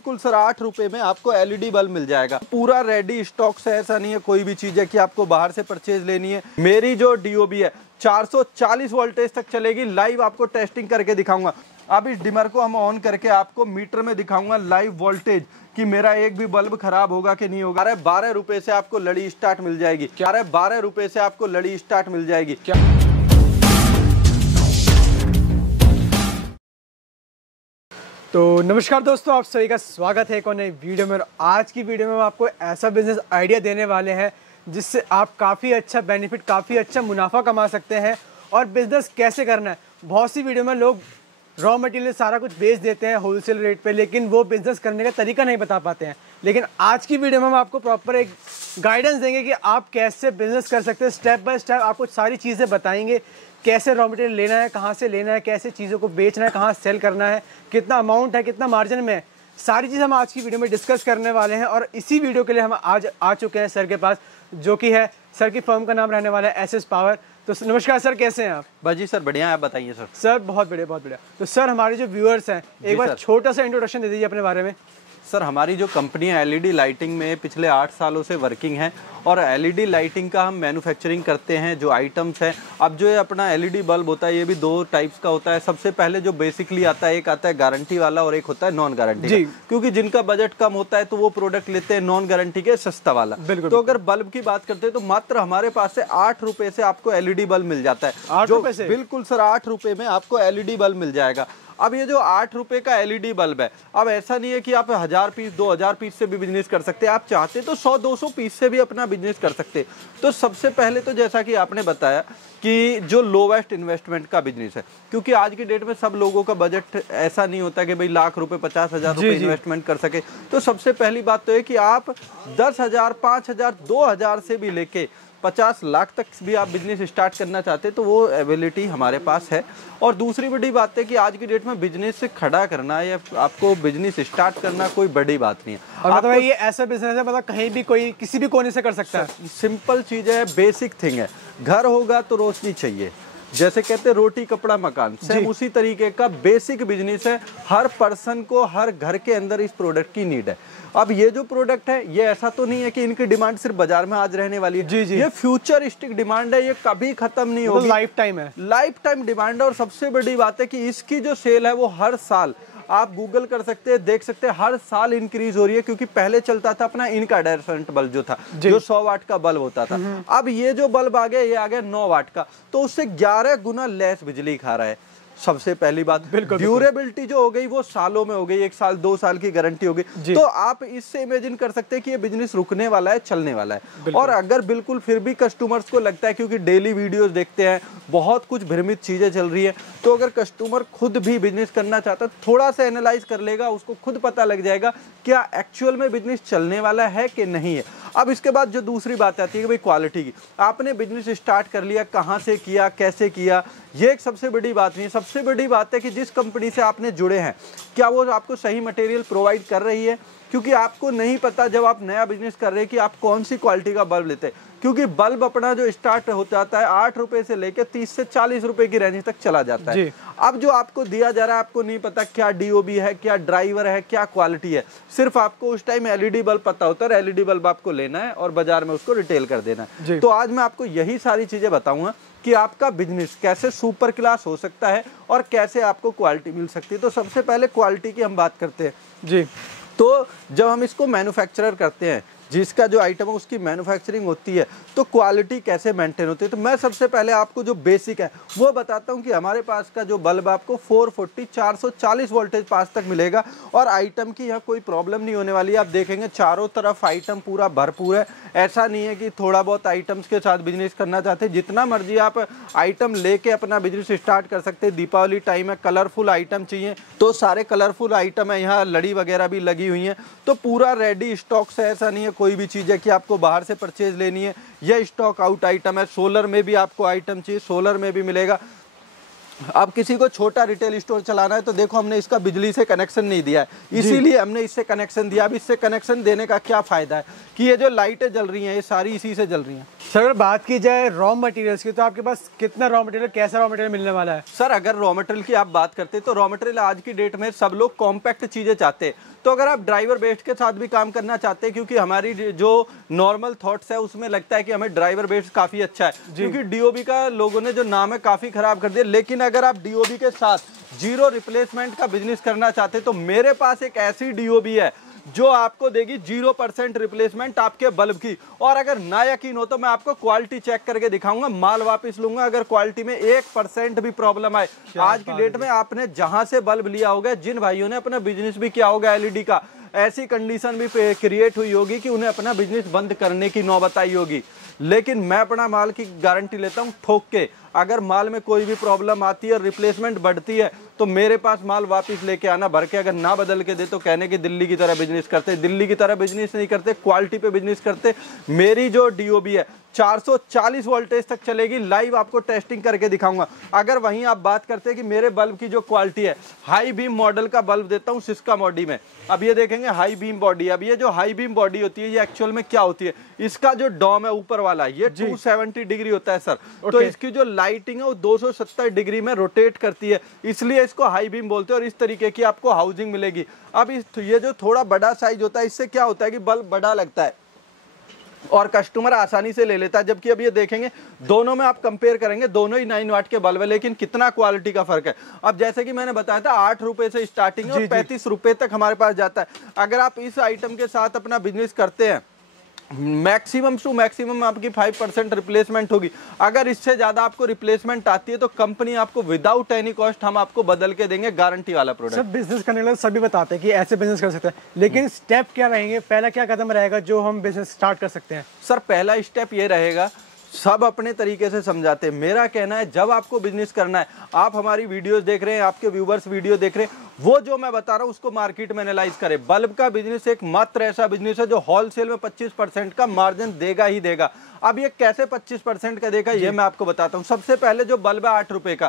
बिल्कुल सर 8 रुपए में आपको एलईडी बल्ब मिल जाएगा। पूरा रेडी स्टॉक से, ऐसा नहीं है कोई भी चीज है कि आपको बाहर से परचेज लेनी है। मेरी जो डीओबी है 440 वोल्टेज तक चलेगी। लाइव आपको टेस्टिंग करके दिखाऊंगा। अब इस डिमर को हम ऑन करके आपको मीटर में दिखाऊंगा लाइव वोल्टेज कि मेरा एक भी बल्ब खराब होगा कि नहीं होगा। 12 रुपए से आपको लड़ी स्टार्ट मिल जाएगी। 12 रुपए से आपको लड़ी स्टार्ट मिल जाएगी। क्या तो नमस्कार दोस्तों, आप सभी का स्वागत है एक और नई वीडियो में। आज की वीडियो में हम आपको ऐसा बिजनेस आइडिया देने वाले हैं जिससे आप काफ़ी अच्छा बेनिफिट, काफ़ी अच्छा मुनाफा कमा सकते हैं। और बिजनेस कैसे करना है, बहुत सी वीडियो में लोग रॉ मटेरियल सारा कुछ बेच देते हैं होलसेल रेट पे, लेकिन वो बिजनेस करने का तरीका नहीं बता पाते हैं। लेकिन आज की वीडियो में हम आपको प्रॉपर एक गाइडेंस देंगे कि आप कैसे बिजनेस कर सकते हैं। स्टेप बाय स्टेप आपको सारी चीज़ें बताएंगे, कैसे रॉ मटेरियल लेना है, कहाँ से लेना है, कैसे चीज़ों को बेचना है, कहाँ सेल करना है, कितना अमाउंट है, कितना मार्जिन में है, सारी चीज़ हम आज की वीडियो में डिस्कस करने वाले हैं। और इसी वीडियो के लिए हम आज आ चुके हैं सर के पास, जो कि है सर की फर्म का नाम रहने वाला है एसएस पावर। तो नमस्कार सर, कैसे हैं आप? बस जी सर, बढ़िया है, आप बताइए सर। सर बहुत बढ़िया, बहुत बढ़िया। तो सर हमारे जो व्यूअर्स हैं, एक बार छोटा सा इंट्रोडक्शन दे दीजिए अपने बारे में। सर हमारी जो कंपनी है एलईडी लाइटिंग में पिछले 8 सालों से वर्किंग है और एलईडी लाइटिंग का हम मैन्युफैक्चरिंग करते हैं। जो आइटम्स हैं, अब जो ये अपना एलईडी बल्ब होता है ये भी 2 टाइप्स का होता है। सबसे पहले जो बेसिकली आता है, एक आता है गारंटी वाला और एक होता है नॉन गारंटी, क्योंकि जिनका बजट कम होता है तो वो प्रोडक्ट लेते हैं नॉन गारंटी के सस्ता वाला। तो अगर बल्ब की बात करते हैं तो मात्र हमारे पास से 8 रुपए से आपको एलईडी बल्ब मिल जाता है। 8 रुपए से? बिल्कुल सर, 8 रुपए में आपको एलईडी बल्ब मिल जाएगा। अब ये जो 8 रुपए का एलईडी बल्ब है, अब ऐसा नहीं है कि आप 1000 पीस 2000 पीस से भी बिजनेस कर सकते हैं। आप चाहते तो 100-200 पीस से भी अपना बिजनेस कर सकते। तो सबसे पहले तो जैसा कि आपने बताया कि जो लोवेस्ट इन्वेस्टमेंट का बिजनेस है, क्योंकि आज की डेट में सब लोगों का बजट ऐसा नहीं होता कि भाई लाख रुपए 50,000 रुपए इन्वेस्टमेंट कर सके। तो सबसे पहली बात तो है कि आप 10,000, 5,000, 2,000 से भी लेके 50 लाख तक भी आप बिजनेस स्टार्ट करना चाहते हैं तो वो एबिलिटी हमारे पास है। और दूसरी बड़ी बात है कि आज की डेट में बिजनेस से खड़ा करना या आपको बिजनेस स्टार्ट करना कोई बड़ी बात नहीं है। और मतलब ये ऐसा बिजनेस है, मतलब कहीं भी कोई किसी भी कोने से कर सकता है। सिंपल चीज है, बेसिक थिंग है। घर होगा तो रोशनी चाहिए, जैसे कहते हैं रोटी कपड़ा मकान, सेम उसी तरीके का बेसिक बिजनेस है। हर पर्सन को हर घर के अंदर इस प्रोडक्ट की नीड है। अब ये जो प्रोडक्ट है ये ऐसा तो नहीं है कि इनकी डिमांड सिर्फ बाजार में आज रहने वाली है। ये फ्यूचरिस्टिक डिमांड है, ये कभी खत्म नहीं होगी, लाइफ टाइम है, लाइफ टाइम डिमांड है। और सबसे बड़ी बात है कि इसकी जो सेल है वो हर साल आप गूगल कर सकते हैं, देख सकते हैं, हर साल इंक्रीज हो रही है। क्योंकि पहले चलता था अपना इनकैंडेसेंट बल्ब जो था, जो 100 वाट का बल्ब होता था। अब ये जो बल्ब आ गया, ये आ गया 9 वाट का, तो उससे 11 गुना लेस बिजली खा रहा है। सबसे पहली बात, ड्यूरेबिलिटी जो हो गई वो सालों में हो गई, 1 साल 2 साल की गारंटी हो गई। तो आप इससे इमेजिन कर सकते हैं कि ये बिजनेस रुकने वाला है, चलने वाला है। और अगर बिल्कुल फिर भी कस्टमर्स को लगता है, क्योंकि डेली वीडियोस देखते हैं, बहुत कुछ भ्रमित चीजें चल रही है, तो अगर कस्टमर खुद भी बिजनेस करना चाहता है, थोड़ा सा एनालाइज कर लेगा, उसको खुद पता लग जाएगा क्या एक्चुअल में बिजनेस चलने वाला है कि नहीं है। अब इसके बाद जो दूसरी बात आती है कि भाई क्वालिटी की, आपने बिजनेस स्टार्ट कर लिया, कहाँ से किया, कैसे किया, ये एक सबसे बड़ी बात नहीं है। सबसे बड़ी बात है कि जिस कंपनी से आपने जुड़े हैं, क्या वो आपको सही मटेरियल प्रोवाइड कर रही है। क्योंकि आपको नहीं पता जब आप नया बिजनेस कर रहे हैं कि आप कौन सी क्वालिटी का बल्ब लेते हैं, क्योंकि बल्ब अपना जो स्टार्ट हो जाता है 8 रुपए से लेकर 30 से 40 रुपए की रेंज तक चला जाता है। अब जो आपको दिया जा रहा है, आपको नहीं पता क्या डीओबी है, क्या ड्राइवर है, क्या क्वालिटी है। सिर्फ आपको उस टाइम एलईडी बल्ब पता होता है, एलईडी बल्ब आपको लेना है और बाजार में उसको रिटेल कर देना है। तो आज मैं आपको यही सारी चीजें बताऊंगा कि आपका बिजनेस कैसे सुपर क्लास हो सकता है और कैसे आपको क्वालिटी मिल सकती है। तो सबसे पहले क्वालिटी की हम बात करते हैं। तो जब हम इसको मैन्युफैक्चरर करते हैं, जिसका जो आइटम है उसकी मैन्युफैक्चरिंग होती है, तो क्वालिटी कैसे मेंटेन होती है। तो मैं सबसे पहले आपको जो बेसिक है वो बताता हूं कि हमारे पास का जो बल्ब आपको 440 440 वोल्टेज पास तक मिलेगा और आइटम की यहाँ कोई प्रॉब्लम नहीं होने वाली है। आप देखेंगे चारों तरफ आइटम पूरा भरपूर है। ऐसा नहीं है कि थोड़ा बहुत आइटम्स के साथ बिजनेस करना चाहते, जितना मर्जी आप आइटम लेके अपना बिजनेस स्टार्ट कर सकते हैं। दीपावली टाइम है, कलरफुल आइटम चाहिए तो सारे कलरफुल आइटम है, यहाँ लड़ी वगैरह भी लगी हुई है, तो पूरा रेडी स्टॉक से। ऐसा नहीं है कोई भी चीज़ है कि आपको बाहर से परचेज लेनी है, यह स्टॉक आउट आइटम है। सोलर में भी आपको आइटम चाहिए, सोलर में भी मिलेगा। अब किसी को छोटा रिटेल स्टोर चलाना है तो देखो हमने इसका बिजली से कनेक्शन नहीं दिया है, इसीलिए हमने इससे कनेक्शन दिया। अब इससे कनेक्शन देने का क्या फायदा है कि ये जो लाइटें जल रही हैं ये सारी इसी से जल रही हैं। सर अगर बात की जाए रॉ मटेरियल्स की, तो आपके पास कितना रॉ मटेरियल, कैसा रॉ मटेरियल मिलने वाला है? सर अगर रॉ मटेरियल की आप बात करते हैं तो रॉ मटेरियल आज की डेट में सब लोग कॉम्पैक्ट चीजें चाहते हैं। तो अगर आप ड्राइवर बेस्ड के साथ भी काम करना चाहते हैं, क्योंकि हमारी जो नॉर्मल थॉट्स है उसमें लगता है कि हमें ड्राइवर बेस्ड काफी अच्छा है, क्योंकि डीओबी का लोगों ने जो नाम है काफी खराब कर दिया। लेकिन अगर आप डीओबी के साथ जीरो रिप्लेसमेंट का बिजनेस करना चाहते हैं तो मेरे पास एक ऐसी डीओबी है जो आपको देगी 0% रिप्लेसमेंट आपके बल्ब की। और अगर ना यकीन हो तो मैं आपको क्वालिटी चेक करके दिखाऊंगा, माल वापस लूंगा अगर क्वालिटी में 1% भी प्रॉब्लम आए। आज की डेट में आपने जहां से बल्ब लिया होगा, जिन भाइयों ने अपना बिजनेस भी किया होगा एलईडी का, ऐसी कंडीशन भी क्रिएट हुई होगी कि उन्हें अपना बिजनेस बंद करने की नौबत आई होगी। लेकिन मैं अपना माल की गारंटी लेता हूं ठोक के। अगर माल में कोई भी प्रॉब्लम आती है, रिप्लेसमेंट बढ़ती है, तो मेरे पास माल वापस लेके आना भर के। अगर ना बदल के दे तो कहने की दिल्ली की तरह बिजनेस करते। दिल्ली की तरह बिजनेस नहीं करते, क्वालिटी पे बिजनेस करते। मेरी जो डीओबी है 440 वोल्टेज तक चलेगी, लाइव आपको टेस्टिंग करके दिखाऊंगा। अगर वहीं आप बात करते हैं कि मेरे बल्ब की जो क्वालिटी है, हाई बीम मॉडल का बल्ब देता हूं सिस्का बॉडी में। अब ये देखेंगे हाई बीम बॉडी। अब ये जो हाई बीम बॉडी होती है ये एक्चुअल में क्या होती है, इसका जो डॉम है ऊपर वाला ये 270 डिग्री होता है सर। तो इसकी जो लाइटिंग है वो 270 डिग्री में रोटेट करती है, इसलिए इसको हाई बीम बोलते हैं। और इस तरीके की आपको हाउसिंग मिलेगी। अब ये जो थोड़ा बड़ा साइज होता है, इससे क्या होता है कि बल्ब बड़ा लगता है और कस्टमर आसानी से ले लेता है। जबकि अब ये देखेंगे दोनों में आप कंपेयर करेंगे, दोनों ही 9 वाट के बल्ब है, लेकिन कितना क्वालिटी का फर्क है। अब जैसे कि मैंने बताया था 8 रुपए से स्टार्टिंग है और 35 रुपए तक हमारे पास जाता है। अगर आप इस आइटम के साथ अपना बिजनेस करते हैं, मैक्सिमम टू मैक्सिमम आपकी 5% रिप्लेसमेंट होगी। अगर इससे ज्यादा आपको रिप्लेसमेंट आती है तो कंपनी आपको विदाउट एनी कॉस्ट हम आपको बदल के देंगे, गारंटी वाला प्रोडक्ट। सब बिजनेस करने वाले सभी बताते हैं कि ऐसे बिजनेस कर सकते हैं, लेकिन स्टेप क्या रहेंगे, पहला क्या कदम रहेगा जो हम बिजनेस स्टार्ट कर सकते हैं? सर पहला स्टेप ये रहेगा, सब अपने तरीके से समझाते हैं। मेरा कहना है जब आपको बिजनेस करना है, आप हमारी वीडियोस देख रहे हैं, आपके व्यूवर्स वीडियो देख रहे हैं, वो जो मैं बता रहा हूं उसको मार्केट में एनालाइज करें। बल्ब का बिजनेस एक मात्र ऐसा बिजनेस है जो होलसेल में 25% का मार्जिन देगा ही देगा। अब ये कैसे 25% का देगा ये मैं आपको बताता हूं। सबसे पहले जो बल्ब है 8 रुपए का,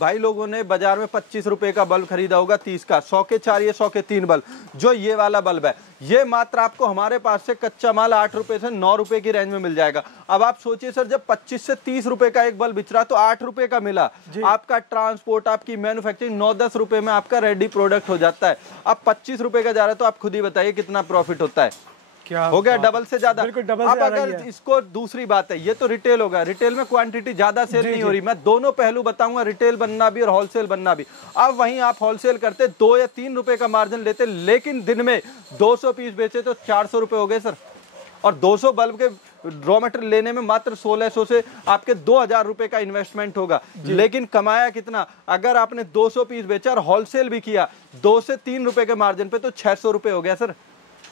भाई लोगों ने बाजार में 25 रुपए का बल्ब खरीदा होगा 30 का, 100 के 4 ये 100 के 3 बल्ब। जो ये वाला बल्ब है ये मात्र आपको हमारे पास से कच्चा माल 8 रुपए से 9 रुपए की रेंज में मिल जाएगा। अब आप सोचिए सर, जब 25 से 30 रुपए का एक बल्ब बिच रहा तो 8 रुपए का मिला, आपका ट्रांसपोर्ट, आपकी मैन्युफैक्चरिंग 9-10 रुपए में आपका रेडी प्रोडक्ट हो जाता है। अब 25 रुपए का जा रहा है तो आप खुद ही बताइए कितना प्रॉफिट होता है। क्या हो गया डबल से ज्यादा। डबल अब अगर इसको दूसरी बात है, ये तो रिटेल होगा, रिटेल में क्वांटिटी ज्यादा सेल नहीं हो रही। मैं दोनों पहलू बताऊंगा, रिटेल बनना भी और होलसेल बनना भी। अब वहीं आप होलसेल करते 2 या 3 रुपए का मार्जिन लेते, लेकिन दिन में 200 पीस बेचे तो 400 रुपए हो गए सर। और 200 बल्ब के रॉ मटेरियल लेने में मात्र 1600 से आपके 2000 रुपए का इन्वेस्टमेंट होगा, लेकिन कमाया कितना? अगर आपने 200 पीस बेचा और होलसेल भी किया 2 से 3 रुपए के मार्जिन पे तो 600 रुपए हो गया सर।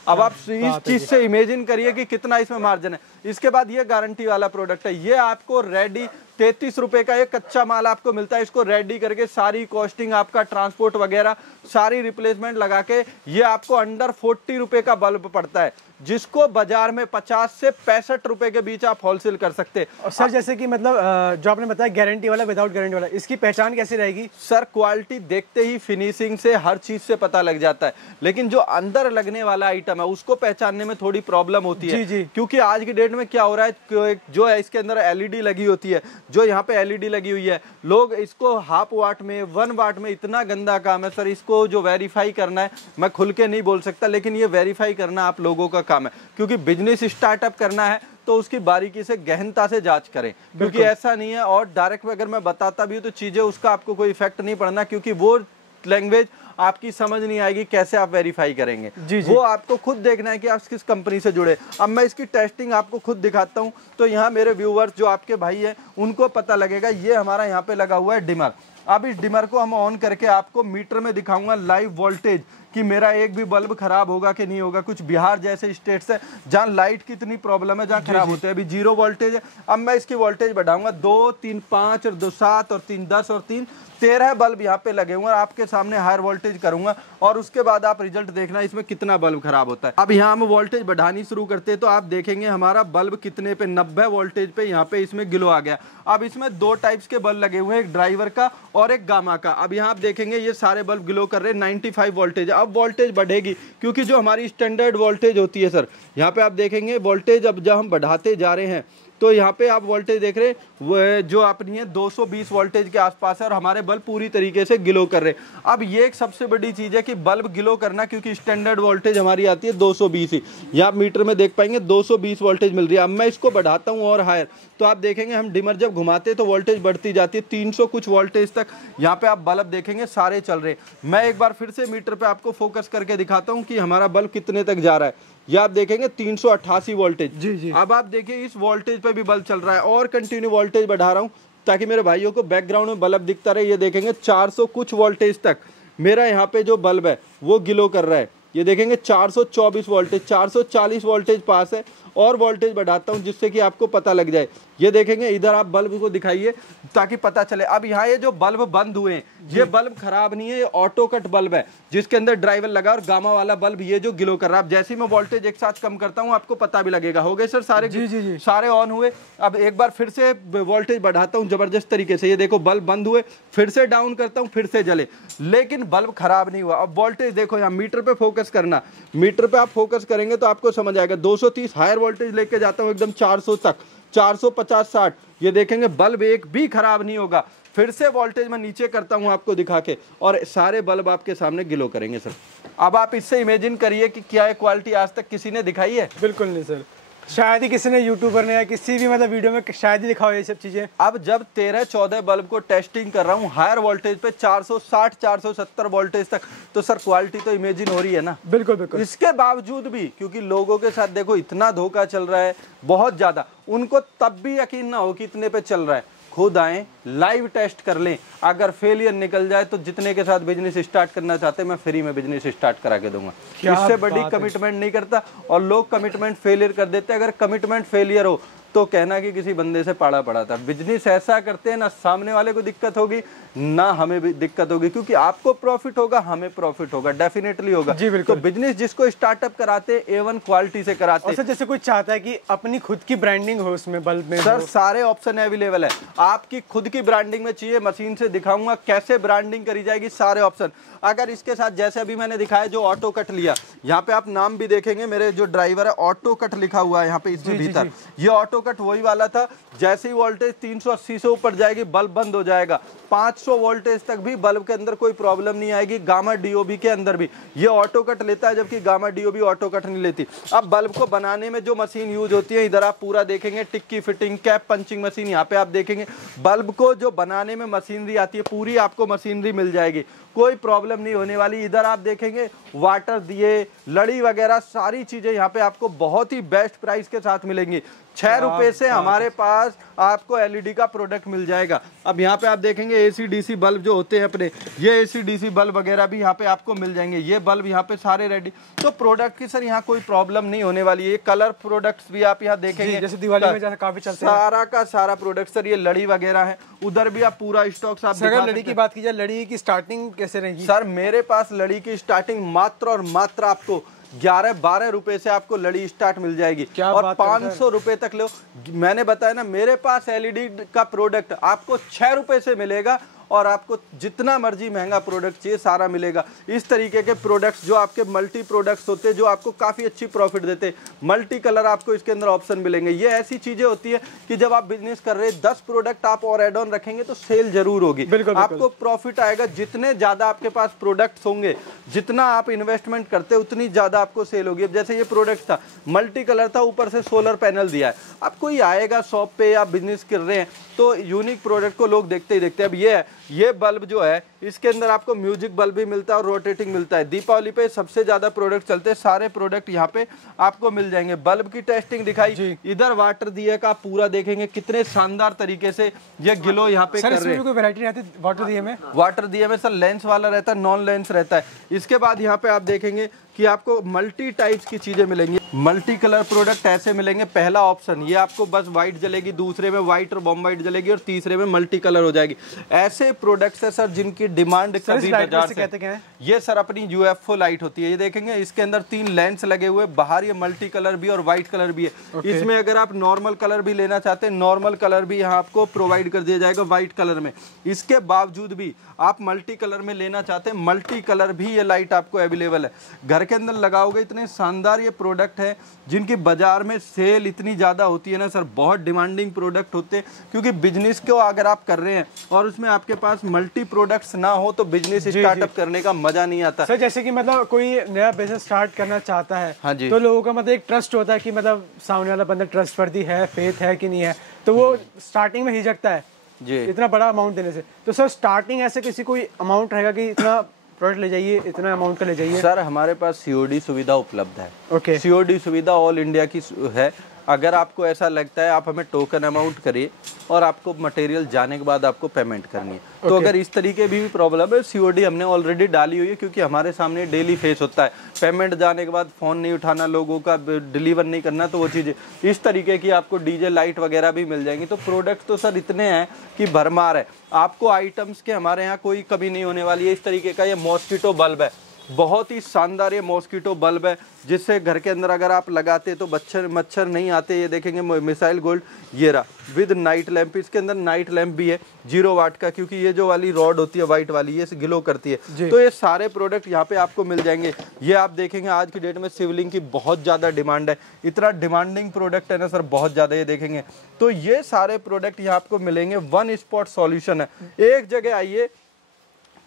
अब आप इस चीज से इमेजिन करिए कि कितना इसमें मार्जिन है। इसके बाद ये गारंटी वाला प्रोडक्ट है, ये आपको रेडी 33 रुपए का एक कच्चा माल आपको मिलता है। इसको रेडी करके सारी कॉस्टिंग, आपका ट्रांसपोर्ट वगैरह सारी रिप्लेसमेंट लगा के ये आपको अंडर 40 रुपए का बल्ब पड़ता है, जिसको बाजार में 50 से 65 रुपए के बीच आप होलसेल कर सकते हैं। और सर जैसे कि मतलब जो आपने बताया गारंटी वाला, विदाउट गारंटी वाला, इसकी पहचान कैसे रहेगी? सर क्वालिटी देखते ही फिनिशिंग से हर चीज से पता लग जाता है, लेकिन जो अंदर लगने वाला आइटम है उसको पहचानने में थोड़ी प्रॉब्लम होती है। जी। क्योंकि आज की डेट में क्या हो रहा है, जो है इसके अंदर एलईडी लगी होती है, जो यहाँ पे एलईडी लगी हुई है, लोग इसको हाफ वाट में 1 वाट में, इतना गंदा काम है सर। इसको जो वेरीफाई करना है मैं खुल के नहीं बोल सकता, लेकिन ये वेरीफाई करना आप लोगों का काम है। क्योंकि बिजनेस स्टार्टअप करना है तो उसकी बारीकी से, गहनता से जांच करें, क्योंकि ऐसा नहीं है। और डायरेक्ट अगर मैं बताता भी हूँ तो चीजें उसका आपको कोई इफेक्ट नहीं पड़ना, क्योंकि वो लैंग्वेज आपकी समझ नहीं आएगी, कैसे आप वेरीफाई करेंगे। वो आपको खुद देखना है कि आप किस कंपनी से जुड़े। अब मैं इसकी टेस्टिंग आपको खुद दिखाता हूं, तो यहाँ मेरे व्यूवर्स जो आपके भाई हैं उनको पता लगेगा। ये हमारा यहाँ पे लगा हुआ है डिमर। अब इस डिमर को हम ऑन करके आपको मीटर में दिखाऊंगा लाइव वोल्टेज कि मेरा एक भी बल्ब खराब होगा कि नहीं होगा। कुछ बिहार जैसे स्टेट्स है जहाँ लाइट की इतनी प्रॉब्लम है, जहाँ खराब होते हैं। अभी 0 वोल्टेज है, अब मैं इसकी वोल्टेज बढ़ाऊंगा 2, 3, 5 और 2, 7 और 3, 10 और 3, 13 बल्ब यहाँ पे लगे हुए हैं। आपके सामने हायर वोल्टेज करूंगा और उसके बाद आप रिजल्ट देखना इसमें कितना बल्ब खराब होता है। अब यहाँ हम वोल्टेज बढ़ानी शुरू करते हैं तो आप देखेंगे हमारा बल्ब कितने पे, 90 वोल्टेज पे यहाँ पे इसमें ग्लो आ गया। अब इसमें 2 टाइप्स के बल्ब लगे हुए हैं, एक ड्राइवर का और एक गामा का। अब यहाँ आप देखेंगे ये सारे बल्ब ग्लो कर रहे हैं 95 वोल्टेज। अब वोल्टेज बढ़ेगी क्योंकि जो हमारी स्टैंडर्ड वोल्टेज होती है सर, यहाँ पे आप देखेंगे वोल्टेज अब जब हम बढ़ाते जा रहे हैं तो यहाँ पे आप वोल्टेज देख रहे हैं वो जो अपनी है 220 वोल्टेज के आसपास है और हमारे बल्ब पूरी तरीके से ग्लो कर रहे हैं। अब ये एक सबसे बड़ी चीज़ है कि बल्ब ग्लो करना, क्योंकि स्टैंडर्ड वोल्टेज हमारी आती है 220 ही। यहाँ आप मीटर में देख पाएंगे 220 वोल्टेज मिल रही है। अब मैं इसको बढ़ाता हूँ और हायर, तो आप देखेंगे हम डिमर जब घुमाते हैं तो वोल्टेज बढ़ती जाती है 300 कुछ वोल्टेज तक। यहाँ पे आप बल्ब देखेंगे सारे चल रहे हैं। मैं एक बार फिर से मीटर पे आपको फोकस करके दिखाता हूँ कि हमारा बल्ब कितने तक जा रहा है। ये आप देखेंगे 388 वोल्टेज। जी। अब आप देखिए इस वोल्टेज पे भी बल्ब चल रहा है और कंटिन्यू वोल्टेज बढ़ा रहा हूँ ताकि मेरे भाइयों को बैकग्राउंड में बल्ब दिखता रहे। ये देखेंगे 400 कुछ वोल्टेज तक मेरा यहाँ पे जो बल्ब है वो ग्लो कर रहा है। ये देखेंगे 424 वोल्टेज, 440 वोल्टेज पास है और वोल्टेज बढ़ाता हूँ जिससे कि आपको पता लग जाए। ये देखेंगे इधर आप बल्ब को दिखाइए ताकि पता चले। अब यहाँ ये जो बल्ब बंद हुए हैं ये बल्ब खराब नहीं है, ये ऑटो कट बल्ब है जिसके अंदर ड्राइवर लगा और गामा वाला बल्ब ये जो ग्लो कर रहा है। अब जैसे ही मैं वोल्टेज एक साथ कम करता हूँ आपको पता भी लगेगा। हो गए सर सारे? जी। सारे ऑन हुए। अब एक बार फिर से वोल्टेज बढ़ाता हूँ जबरदस्त तरीके से। ये देखो बल्ब बंद हुए, फिर से डाउन करता हूँ, फिर से जले, लेकिन बल्ब खराब नहीं हुआ। अब वोल्टेज देखो, यहाँ मीटर पे फोकस करना, मीटर पे आप फोकस करेंगे तो आपको समझ आएगा। 230 हायर वोल्टेज लेके जाता हूँ एकदम 400 तक, 450, 60। ये देखेंगे बल्ब एक भी खराब नहीं होगा। फिर से वोल्टेज मैं नीचे करता हूं आपको दिखा के और सारे बल्ब आपके सामने ग्लो करेंगे सर। अब आप इससे इमेजिन करिए कि क्या ये क्वालिटी आज तक किसी ने दिखाई है? बिल्कुल नहीं सर। शायद ही किसी ने यूट्यूबर ने या किसी भी मतलब वीडियो में शायद ही दिखाओ ये सब चीजें। अब जब 13-14 बल्ब को टेस्टिंग कर रहा हूँ हायर वोल्टेज पे 460 470 वोल्टेज तक, तो सर क्वालिटी तो इमेजिन हो रही है ना। बिल्कुल। इसके बावजूद भी क्योंकि लोगों के साथ देखो इतना धोखा चल रहा है बहुत ज्यादा, उनको तब भी यकीन ना हो कि इतने पे चल रहा है। खुद आए, लाइव टेस्ट कर लें, अगर फेलियर निकल जाए तो जितने के साथ बिजनेस स्टार्ट करना चाहते हैं मैं फ्री में बिजनेस स्टार्ट करा के दूंगा। इससे बड़ी कमिटमेंट नहीं करता और लोग कमिटमेंट फेलियर कर देते हैं। अगर कमिटमेंट फेलियर हो तो कहना कि किसी बंदे से पाड़ा पड़ा था। बिजनेस ऐसा करते हैं ना सामने वाले को दिक्कत होगी ना हमें भी दिक्कत होगी, क्योंकि आपको प्रॉफिट होगा हमें प्रॉफिट होगा, डेफिनेटली होगा। जी बिल्कुल। तो बिजनेस जिसको स्टार्टअप कराते हैं A1 क्वालिटी से कराते हैं। सर जैसे कोई चाहता है कि अपनी खुद की ब्रांडिंग हो उसमें बल्ब में, सर सारे ऑप्शन अवेलेबल है। आपकी खुद की ब्रांडिंग में चाहिए, मशीन से दिखाऊंगा कैसे ब्रांडिंग करी जाएगी, सारे ऑप्शन। अगर इसके साथ जैसे अभी मैंने दिखाया जो ऑटो कट लिया, यहाँ पे आप नाम भी देखेंगे मेरे जो ड्राइवर है ऑटो कट लिखा हुआ है यहाँ पे इसमें भीतर। ये ऑटो कट वही वाला था, जैसे ही वोल्टेज 380 से ऊपर जाएगी बल्ब बंद हो जाएगा। 500 वोल्टेज तक भी बल्ब के अंदर कोई प्रॉब्लम नहीं आएगी। गामा डीओबी के अंदर भी ये ऑटो कट लेता है, जबकि गामा डीओबी ऑटो कट नहीं लेती। अब बल्ब को बनाने में जो मशीन यूज होती है, इधर आप पूरा देखेंगे टिक्की फिटिंग, कैप पंचिंग मशीन, यहाँ पे आप देखेंगे बल्ब को जो बनाने में मशीनरी आती है पूरी आपको मशीनरी मिल जाएगी, कोई प्रॉब्लम नहीं होने वाली। इधर आप देखेंगे वाटर दिए, लड़ी वगैरह सारी चीजें यहाँ पे आपको बहुत ही बेस्ट प्राइस के साथ मिलेंगी। 6 रुपए से हमारे पास आपको एलईडी का प्रोडक्ट मिल जाएगा। अब यहाँ पे आप देखेंगे एसी डीसी बल्ब जो होते हैं अपने, ये एसी डीसी बल्ब वगैरह भी यहाँ पे आपको मिल जाएंगे। ये बल्ब यहाँ पे सारे रेडी। तो प्रोडक्ट की सर यहाँ कोई प्रॉब्लम नहीं होने वाली है। ये कलर प्रोडक्ट्स भी आप यहाँ देखेंगे, जैसे दिवाली में जैसे काफी चलते हैं, सारा का सारा प्रोडक्ट सर। ये लड़ी वगैरह है, उधर भी आप पूरा स्टॉक आप अगर लड़ी की बात की जाए, लड़ी की स्टार्टिंग कैसे रहेगी? सर मेरे पास लड़ी की स्टार्टिंग मात्र और मात्र आपको 11-12 रुपए से आपको लड़ी स्टार्ट मिल जाएगी और 500 रुपए तक लो। मैंने बताया ना मेरे पास एलईडी का प्रोडक्ट आपको 6 रुपए से मिलेगा और आपको जितना मर्जी महंगा प्रोडक्ट चाहिए सारा मिलेगा। इस तरीके के प्रोडक्ट्स जो आपके मल्टी प्रोडक्ट्स होते हैं जो आपको काफ़ी अच्छी प्रॉफिट देते हैं, मल्टी कलर आपको इसके अंदर ऑप्शन मिलेंगे। ये ऐसी चीज़ें होती है कि जब आप बिजनेस कर रहे हैं 10 प्रोडक्ट आप और एड ऑन रखेंगे तो सेल जरूर होगी। बिल्कुल, आपको प्रॉफिट आएगा। जितने ज़्यादा आपके पास प्रोडक्ट्स होंगे, जितना आप इन्वेस्टमेंट करते उतनी ज़्यादा आपको सेल होगी। अब जैसे ये प्रोडक्ट था मल्टी कलर था, ऊपर से सोलर पैनल दिया है। अब कोई आएगा शॉप पे या बिजनेस कर रहे हैं तो यूनिक प्रोडक्ट को लोग देखते ही देखते हैं। अब ये बल्ब जो है इसके अंदर आपको म्यूजिक बल्ब भी मिलता है और रोटेटिंग मिलता है। दीपावली पे सबसे ज्यादा प्रोडक्ट चलते हैं, सारे प्रोडक्ट यहाँ पे आपको मिल जाएंगे। बल्ब की टेस्टिंग दिखाई, इधर वाटर दिए का पूरा देखेंगे कितने शानदार तरीके से ये ग्लो यहाँ पे कर रहे हैं। कोई वैरायटी रहती है वाटर दिए में? वाटर दिए में सर लेंस वाला रहता है, नॉन लेंस रहता है। इसके बाद यहाँ पे आप देखेंगे कि आपको मल्टी टाइप्स की चीजें मिलेंगी, मल्टी कलर प्रोडक्ट ऐसे मिलेंगे। पहला ऑप्शन ये आपको बस व्हाइट जलेगी, दूसरे में व्हाइट और बॉम व्हाइट जलेगी और तीसरे में मल्टी कलर हो जाएगी। ऐसे प्रोडक्ट्स है सर जिनकी डिमांड कभी बाजार से कहते हैं। ये सर अपनी यूएफओ लाइट होती है, ये देखेंगे इसके अंदर 3 लेंस लगे हुए, बाहर ये मल्टी कलर भी और व्हाइट कलर भी है। इसमें अगर आप नॉर्मल कलर भी लेना चाहते हैं, नॉर्मल कलर भी यहाँ आपको प्रोवाइड कर दिया जाएगा व्हाइट कलर में। इसके बावजूद भी आप मल्टी कलर में लेना चाहते हैं, मल्टी कलर भी ये लाइट आपको अवेलेबल है। घर के अंदर लगाओगे, इतने शानदार ये प्रोडक्ट है जिनकी बाजार में सेल इतनी ज्यादा होती है ना सर, बहुत डिमांडिंग प्रोडक्ट होते हैं। क्योंकि बिजनेस को अगर आप कर रहे हैं और उसमें आपके पास मल्टी प्रोडक्ट्स ना हो तो बिजनेस स्टार्टअप करने का मजा नहीं आता। सर जैसे कि मतलब कोई नया बिजनेस स्टार्ट करना चाहता है, हाँ जी, तो लोगों का मतलब एक ट्रस्ट होता है कि मतलब सामने वाला बंदा ट्रस्टवर्दी है, फेथ है कि नहीं है, तो वो स्टार्टिंग में हिचकता है जी इतना बड़ा अमाउंट देने से। तो सर स्टार्टिंग ऐसे किसी कोई अमाउंट रहेगा कि इतना प्रोडक्ट ले जाइए, इतना अमाउंट का ले जाइए? सर हमारे पास सीओडी सुविधा उपलब्ध है। ओके, सीओडी सुविधा ऑल इंडिया की है। अगर आपको ऐसा लगता है आप हमें टोकन अमाउंट करिए और आपको मटेरियल जाने के बाद आपको पेमेंट करनी है, तो अगर इस तरीके भी प्रॉब्लम है, सीओडी हमने ऑलरेडी डाली हुई है। क्योंकि हमारे सामने डेली फेस होता है, पेमेंट जाने के बाद फ़ोन नहीं उठाना, लोगों का डिलीवर नहीं करना, तो वो चीज़ें इस तरीके की आपको डीजे लाइट वगैरह भी मिल जाएंगी। तो प्रोडक्ट तो सर इतने हैं कि भरमार है, आपको आइटम्स के हमारे यहाँ कोई कमी नहीं होने वाली है। इस तरीके का ये मॉस्किटो बल्ब है, बहुत ही शानदार ये मॉस्किटो बल्ब है, जिससे घर के अंदर अगर आप लगाते तो मच्छर नहीं आते। ये देखेंगे मिसाइल गोल्ड, ये रहा विद नाइट लैंप। इसके अंदर नाइट लैंप भी है 0 वाट का, क्योंकि ये जो वाली रॉड होती है वाइट वाली, ये ग्लो करती है। तो ये सारे प्रोडक्ट यहाँ पे आपको मिल जाएंगे। ये आप देखेंगे आज की डेट में शिवलिंग की बहुत ज़्यादा डिमांड है, इतना डिमांडिंग प्रोडक्ट है ना सर, बहुत ज़्यादा। ये देखेंगे तो ये सारे प्रोडक्ट यहाँ आपको मिलेंगे। वन स्पॉट सॉल्यूशन है, एक जगह आइए,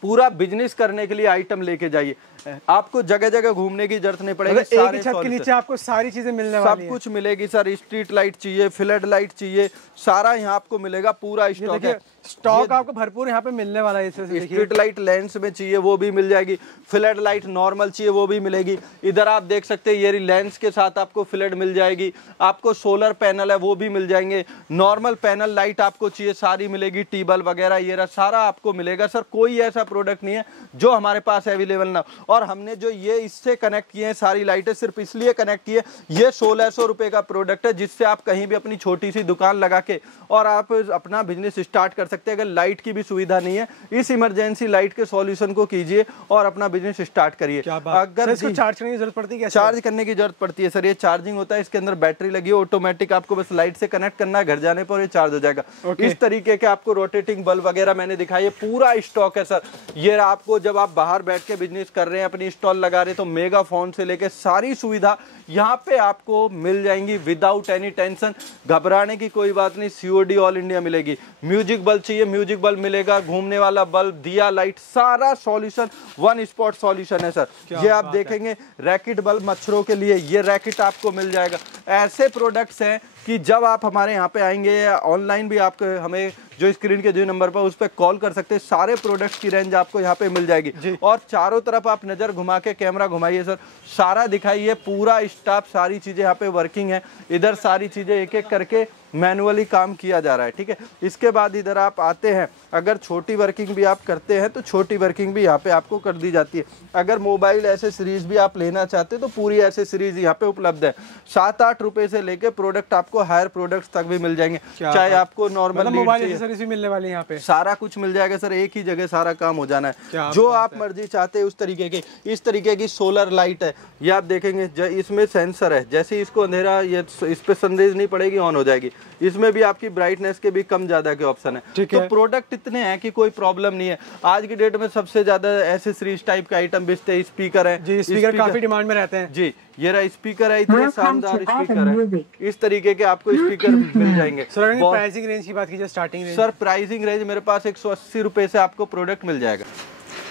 पूरा बिजनेस करने के लिए आइटम लेके जाइए, आपको जगह जगह घूमने की जरूरत नहीं पड़ेगी। एक ही छत के नीचे आपको सारी चीजें मिलने वाली हैं। सब कुछ मिलेगी सर। स्ट्रीट लाइट चाहिए, फ्लड लाइट चाहिए, सारा यहाँ आपको मिलेगा, पूरा स्टॉक है। स्टॉक आपको भरपूर यहाँ पे मिलने वाला है। स्ट्रीट लाइट लेंस में चाहिए वो भी मिल जाएगी, फ्लड लाइट नॉर्मल चाहिए वो भी मिलेगी। इधर आप देख सकते हैं ये लेंस के साथ आपको फ्लड मिल जाएगी, आपको सोलर पैनल है वो भी मिल जाएंगे, नॉर्मल पैनल लाइट आपको चाहिए सारी मिलेगी, टीबल वगैरह ये सारा आपको मिलेगा सर। कोई ऐसा प्रोडक्ट नहीं है जो हमारे पास अवेलेबल ना। और हमने जो ये इससे कनेक्ट किए हैं सारी लाइटें, सिर्फ इसलिए कनेक्ट किए, ये 1600 रुपए का प्रोडक्ट है, जिससे आप कहीं भी अपनी छोटी सी दुकान लगा के और आप अपना बिजनेस स्टार्ट कर सकते हैं। अगर लाइट की भी सुविधा नहीं है, इस इमरजेंसी लाइट के सॉल्यूशन को कीजिए और अपना बिजनेस स्टार्ट करिए। अगर इसको चार्ज करने की जरूरत पड़ती है? चार्ज करने की जरूरत पड़ती है सर, ये चार्जिंग होता है, इसके अंदर बैटरी लगी है ऑटोमेटिक, आपको बस लाइट से कनेक्ट करना है, घर जाने पर ये चार्ज हो जाएगा। इस तरीके के आपको रोटेटिंग बल्ब वगैरह मैंने दिखाई, पूरा स्टॉक है सर। ये आपको जब आप बाहर बैठ के बिजनेस कर रहे हैं, अपनी स्टॉल लगा रहे हैं, तो मेगा फोन से लेके सारी सुविधा यहाँ पे आपको मिल जाएंगी विदाउट एनी टेंशन। घबराने की कोई बात नहीं, सीओडी ऑल इंडिया मिलेगी। म्यूजिक बल्ब चाहिए, म्यूजिक बल्ब मिलेगा, घूमने वाला बल्ब, दिया लाइट, सारा सॉल्यूशन वन स्पॉट सॉल्यूशन है सर। ये आप देखेंगे रैकेट बल्ब मच्छरों के लिए, ये रैकेट आपको मिल जाएगा। ऐसे प्रोडक्ट्स हैं कि जब आप हमारे यहाँ पे आएंगे या ऑनलाइन भी आप हमें जो स्क्रीन के जो नंबर पर उस पर कॉल कर सकते हैं, सारे प्रोडक्ट्स की रेंज आपको यहाँ पे मिल जाएगी। और चारों तरफ आप नज़र घुमा के कैमरा घुमाइए सर, सारा दिखाइए, पूरा स्टाफ, सारी चीज़ें यहाँ पे वर्किंग है। इधर सारी चीज़ें एक एक करके मैनुअली काम किया जा रहा है, ठीक है। इसके बाद इधर आप आते हैं, अगर छोटी वर्किंग भी आप करते हैं तो छोटी वर्किंग भी यहाँ पे आपको कर दी जाती है। अगर मोबाइल एसेसरीज भी आप लेना चाहते हैं तो पूरी एसेसरीज यहाँ पे उपलब्ध है। 7-8 रुपए से लेके प्रोडक्ट आपको हायर प्रोडक्ट्स तक भी मिल जाएंगे। चाहे आपको नॉर्मल मोबाइल एसेसरीज भी मिलने वाली है यहाँ पे, सारा कुछ मिल जाएगा सर, एक ही जगह सारा काम हो जाना है। जो आप मर्जी चाहते हैं उस तरीके के। इस तरीके की सोलर लाइट है, ये आप देखेंगे इसमें सेंसर है, जैसे इसको अंधेरा ये इस पे संदेश नहीं पड़ेगी, ऑन हो जाएगी। इसमें भी आपकी ब्राइटनेस के भी कम ज्यादा के ऑप्शन है। तो प्रोडक्ट इतने हैं कि कोई प्रॉब्लम नहीं है। आज की डेट में सबसे ज्यादा एसेसरीज टाइप का आइटम बेचते हैं। स्पीकर है जी, स्पीकर काफी डिमांड में रहते हैं जी। ये रहा स्पीकर है, इतने शानदार स्पीकर है, इस तरीके के आपको स्पीकर मिल जाएंगे। सर प्राइसिंग रेंज की बात कीजिए, starting range? Sir pricing range मेरे पास 180 रुपए से आपको प्रोडक्ट मिल जाएगा।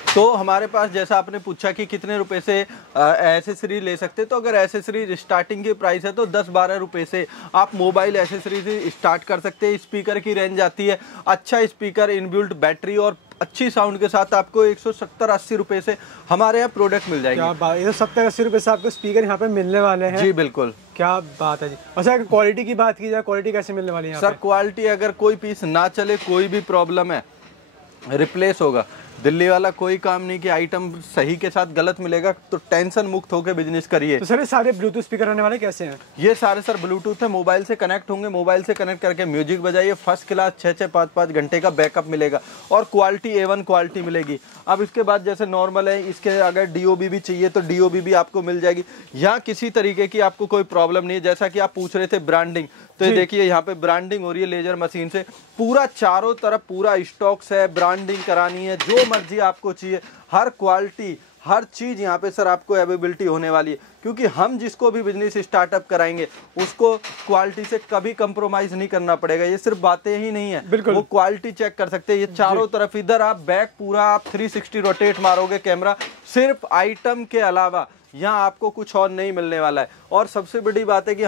तो हमारे पास जैसा आपने पूछा कि कितने रुपए से एसेसरी ले सकते हैं, तो अगर एसेसरी स्टार्टिंग की प्राइस है तो 10-12 रुपए से आप मोबाइल एसेसरी से स्टार्ट कर सकते हैं। स्पीकर की रेंज आती है, अच्छा स्पीकर, इनबिल्ट बैटरी और अच्छी साउंड के साथ आपको 170-80 रुपए से हमारे यहाँ प्रोडक्ट मिल जाएगी। क्या बात, ये तो 70-80 रुपए से आपको स्पीकर यहाँ पे मिलने वाले हैं। जी बिल्कुल, क्या बात है जी। अच्छा, क्वालिटी की बात की जाए, क्वालिटी कैसे मिलने वाली है? सर क्वालिटी अगर कोई पीस ना चले, कोई भी प्रॉब्लम है, रिप्लेस होगा। दिल्ली वाला कोई काम नहीं कि आइटम सही के साथ गलत मिलेगा, तो टेंशन मुक्त होकर बिजनेस करिए। तो सर ये सारे ब्लूटूथ स्पीकर आने वाले कैसे हैं? ये सारे सर ब्लूटूथ है, मोबाइल से कनेक्ट होंगे, मोबाइल से कनेक्ट करके म्यूजिक बजाइए। फर्स्ट क्लास 6-6, 5-5 घंटे का बैकअप मिलेगा और क्वालिटी A1 क्वालिटी मिलेगी। अब इसके बाद जैसे नॉर्मल है, इसके अगर DOB भी चाहिए तो DOB भी आपको मिल जाएगी। यहाँ किसी तरीके की आपको कोई प्रॉब्लम नहीं है। जैसा कि आप पूछ रहे थे ब्रांडिंग, तो ये देखिए यहाँ पे ब्रांडिंग हो रही है लेजर मशीन से, पूरा चारों तरफ पूरा स्टॉक्स है। ब्रांडिंग करानी है, जो मर्जी आपको चाहिए, हर क्वालिटी हर चीज यहाँ पे सर आपको अवेलेबिलिटी होने वाली है। क्योंकि हम जिसको भी बिजनेस स्टार्टअप कराएंगे उसको क्वालिटी से कभी कंप्रोमाइज नहीं करना पड़ेगा। ये सिर्फ बातें ही नहीं है, वो क्वालिटी चेक कर सकते हैं। ये चारों तरफ इधर आप बैक पूरा आप 360 रोटेट मारोगे कैमरा, सिर्फ आइटम के अलावा यहाँ आपको कुछ और नहीं मिलने वाला है। और सबसे बड़ी बात है कि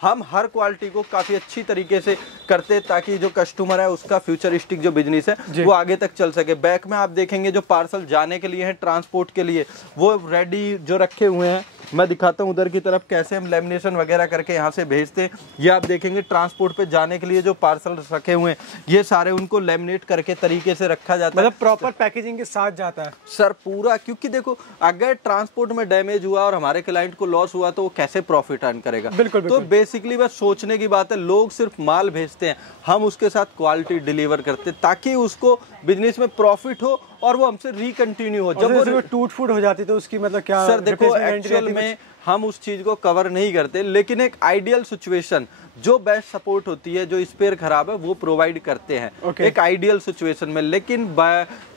हम हर क्वालिटी को काफी अच्छी तरीके से करते हैं ताकि जो कस्टमर है उसका फ्यूचरिस्टिक जो बिजनेस है वो आगे तक चल सके। बैक में आप देखेंगे जो पार्सल जाने के लिए है, ट्रांसपोर्ट के लिए, वो रेडी जो रखे हुए हैं। मैं दिखाता हूँ उधर की तरफ कैसे हम लेमिनेशन वगैरह करके यहाँ से भेजते हैं। ये आप देखेंगे ट्रांसपोर्ट पे जाने के लिए जो पार्सल रखे हुए हैं, ये सारे उनको लेमिनेट करके तरीके से रखा जाता है, मतलब प्रॉपर पैकेजिंग के साथ जाता है सर पूरा। क्योंकि देखो अगर ट्रांसपोर्ट में डैमेज हुआ और हमारे क्लाइंट को लॉस हुआ तो वो कैसे प्रॉफिट अर्न करेगा? बिल्कुल। तो बेसिकली बस सोचने की बात है। लोग सिर्फ माल भेजते हैं, हम उसके साथ क्वालिटी डिलीवर करते हैं ताकि उसको बिजनेस में प्रॉफिट हो और वो हमसे रिकंटिन्यू हो। जब वो टूट फूट हो जाती तो उसकी मतलब क्या? सर देखो एक्चुअल में हम उस चीज को कवर नहीं करते, लेकिन एक आइडियल सिचुएशन जो बेस्ट सपोर्ट होती है, जो स्पेयर खराब है वो प्रोवाइड करते हैं एक आइडियल सिचुएशन में। लेकिन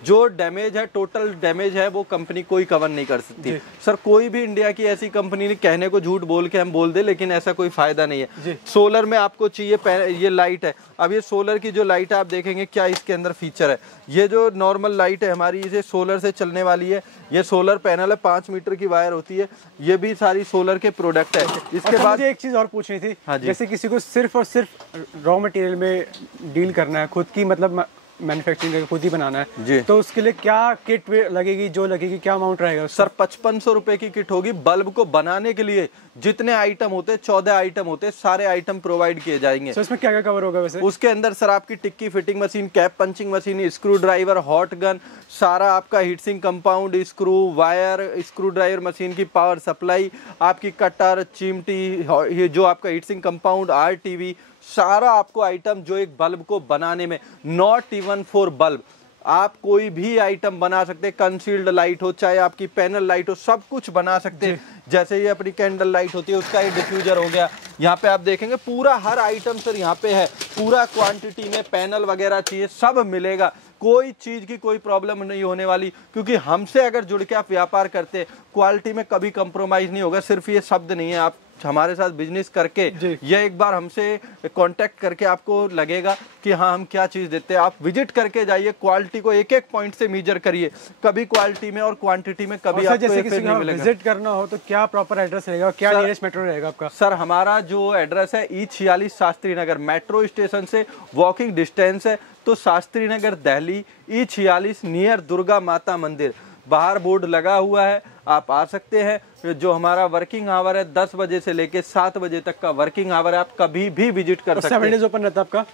जो डैमेज है, टोटल डैमेज है, वो कंपनी कोई कवर नहीं कर सकती। सर कोई भी इंडिया की ऐसी कंपनी नहीं, कहने को झूठ बोल के हम बोल दे, लेकिन ऐसा कोई फायदा नहीं है। सोलर में आपको चाहिए, ये लाइट है। अब ये सोलर की जो लाइट है आप देखेंगे क्या इसके अंदर फीचर है। ये जो नॉर्मल लाइट है हमारी, इसे सोलर से चलने वाली है। ये सोलर पैनल है, 5 मीटर की वायर होती है। ये भी सारी सोलर के प्रोडक्ट है। इसके बाद एक चीज और पूछनी थी, जैसे किसी को सिर्फ और सिर्फ रॉ मटेरियल में डील करना है, खुद की मतलब मैन्युफैक्चरिंग खुद ही बनाना है जी, तो उसके लिए क्या किट लगेगी, जो लगेगी, क्या अमाउंट रहेगा? सर 5500 रुपए की किट होगी। बल्ब को बनाने के लिए जितने आइटम होते हैं, 14 आइटम होते हैं, सारे आइटम प्रोवाइड किए जाएंगे। तो इसमें क्या क्या कवर होगा वैसे? उसके अंदर सर आपकी टिक्की fitting machine, cap punching machine, screwdriver, hot gun, सारा आपका heat sink compound, screw, wire, screwdriver machine की पावर सप्लाई, आपकी कटर, चिमटी, ये जो आपका हीट सिंक कंपाउंड, RTV, सारा आपको आइटम जो एक बल्ब को बनाने में, नॉट इवन फॉर बल्ब, आप कोई भी आइटम बना सकते हैं। कंसील्ड लाइट हो, चाहे आपकी पैनल लाइट हो, सब कुछ बना सकते हैं। जैसे ये अपनी कैंडल लाइट होती है, उसका ये डिफ्यूजर हो गया। यहाँ पे आप देखेंगे पूरा हर आइटम सर यहाँ पे है, पूरा क्वांटिटी में पैनल वगैरह चाहिए सब मिलेगा। कोई चीज की कोई प्रॉब्लम नहीं होने वाली, क्योंकि हमसे अगर जुड़ के आप व्यापार करते हैं, क्वालिटी में कभी कंप्रोमाइज नहीं होगा। सिर्फ ये शब्द नहीं है, आप हमारे साथ बिजनेस करके ये एक बार हमसे कांटेक्ट करके आपको लगेगा कि हाँ हम क्या चीज देते हैं। आप विजिट करके जाइए, क्वालिटी को एक एक पॉइंट से मेजर करिए, कभी क्वालिटी में और क्वांटिटी में कभी आपको जैसे किसी को विजिट करना हो तो क्या प्रॉपर एड्रेस रहेगा, क्या नियरेस्ट मेट्रो रहेगा आपका? सर हमारा जो एड्रेस है E46 Shastri Nagar, metro station से वॉकिंग डिस्टेंस है। तो शास्त्री नगर दिल्ली, E46 नियर दुर्गा माता मंदिर, बाहर बोर्ड लगा हुआ है, आप आ सकते हैं। जो हमारा वर्किंग आवर है 10 बजे से लेके 7 बजे तक का वर्किंग आवर है, आप कभी भी विजिट कर सकते हैं। 7 डेज ओपन रहता है आपका?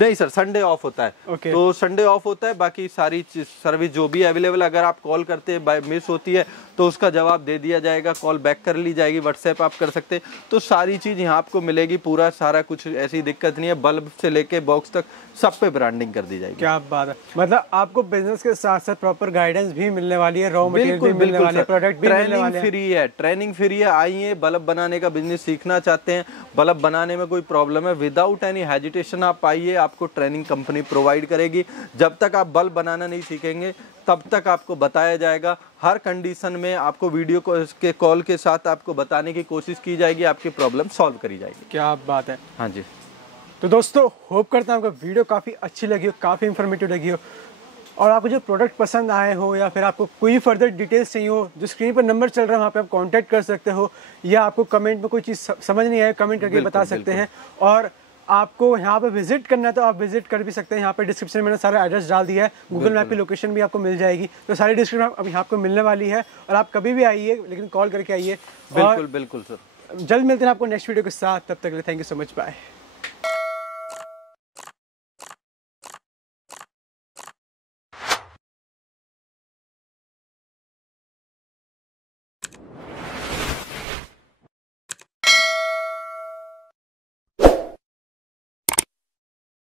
नहीं सर, संडे ऑफ होता है। तो संडे ऑफ होता है, बाकी सारी सर्विस जो भी अवेलेबल, अगर आप कॉल करते हैं बाय मिस होती है तो उसका जवाब दे दिया जाएगा, कॉल बैक कर ली जाएगी, व्हाट्सएप आप कर सकते हैं। तो सारी चीज यहाँ आपको मिलेगी, पूरा सारा कुछ, ऐसी दिक्कत नहीं है। बल्ब से लेके बॉक्स तक सब पे ब्रांडिंग कर दी जाएगी। क्या बात है, मतलब आपको बिजनेस के साथ साथ प्रॉपर गाइडेंस भी मिलने वाली है, रॉ मटेरियल भी मिलने वाले हैं, प्रोडक्ट भी मिलने वाले हैं। फ्री है, ट्रेनिंग फ्री है। आइए, बल्ब बनाने का बिजनेस सीखना चाहते हैं, बल्ब बनाने में कोई प्रॉब्लम है, विदाउट एनी हेजिटेशन आप आइए, आपको ट्रेनिंग कंपनी प्रोवाइड करेगी। जब तक आप बल्ब बनाना नहीं सीखेंगे तब तक आपको बताया जाएगा, हर कंडीशन में आपको वीडियो के कॉल के साथ आपको बताने की कोशिश की जाएगी, आपकी प्रॉब्लम सॉल्व करी जाएगी। क्या बात है। हाँ जी, तो दोस्तों होप करता हूँ आपको वीडियो काफ़ी अच्छी लगी हो, काफ़ी इन्फॉर्मेटिव लगी हो, और आपको जो प्रोडक्ट पसंद आए हो या फिर आपको कोई फर्दर डिटेल्स चाहिए हो, जो स्क्रीन पर नंबर चल रहा है वहाँ पे आप कांटेक्ट कर सकते हो, या आपको कमेंट में कोई चीज़ समझ नहीं आए कमेंट करके बता सकते हैं। और आपको यहाँ पे विजिट करना है तो आप विजिट कर भी सकते हैं। यहाँ पे डिस्क्रिप्शन में मैंने सारा एड्रेस डाल दिया है, गूगल मैप की लोकेशन भी आपको मिल जाएगी, तो सारी डिस्क्रिप्शन अब यहाँ आपको मिलने वाली है। और आप कभी भी आइए, लेकिन कॉल करके आइए। बिल्कुल बिल्कुल सर। जल्द मिलते हैं आपको नेक्स्ट वीडियो के साथ, तब तक के लिए thank you so much, bye.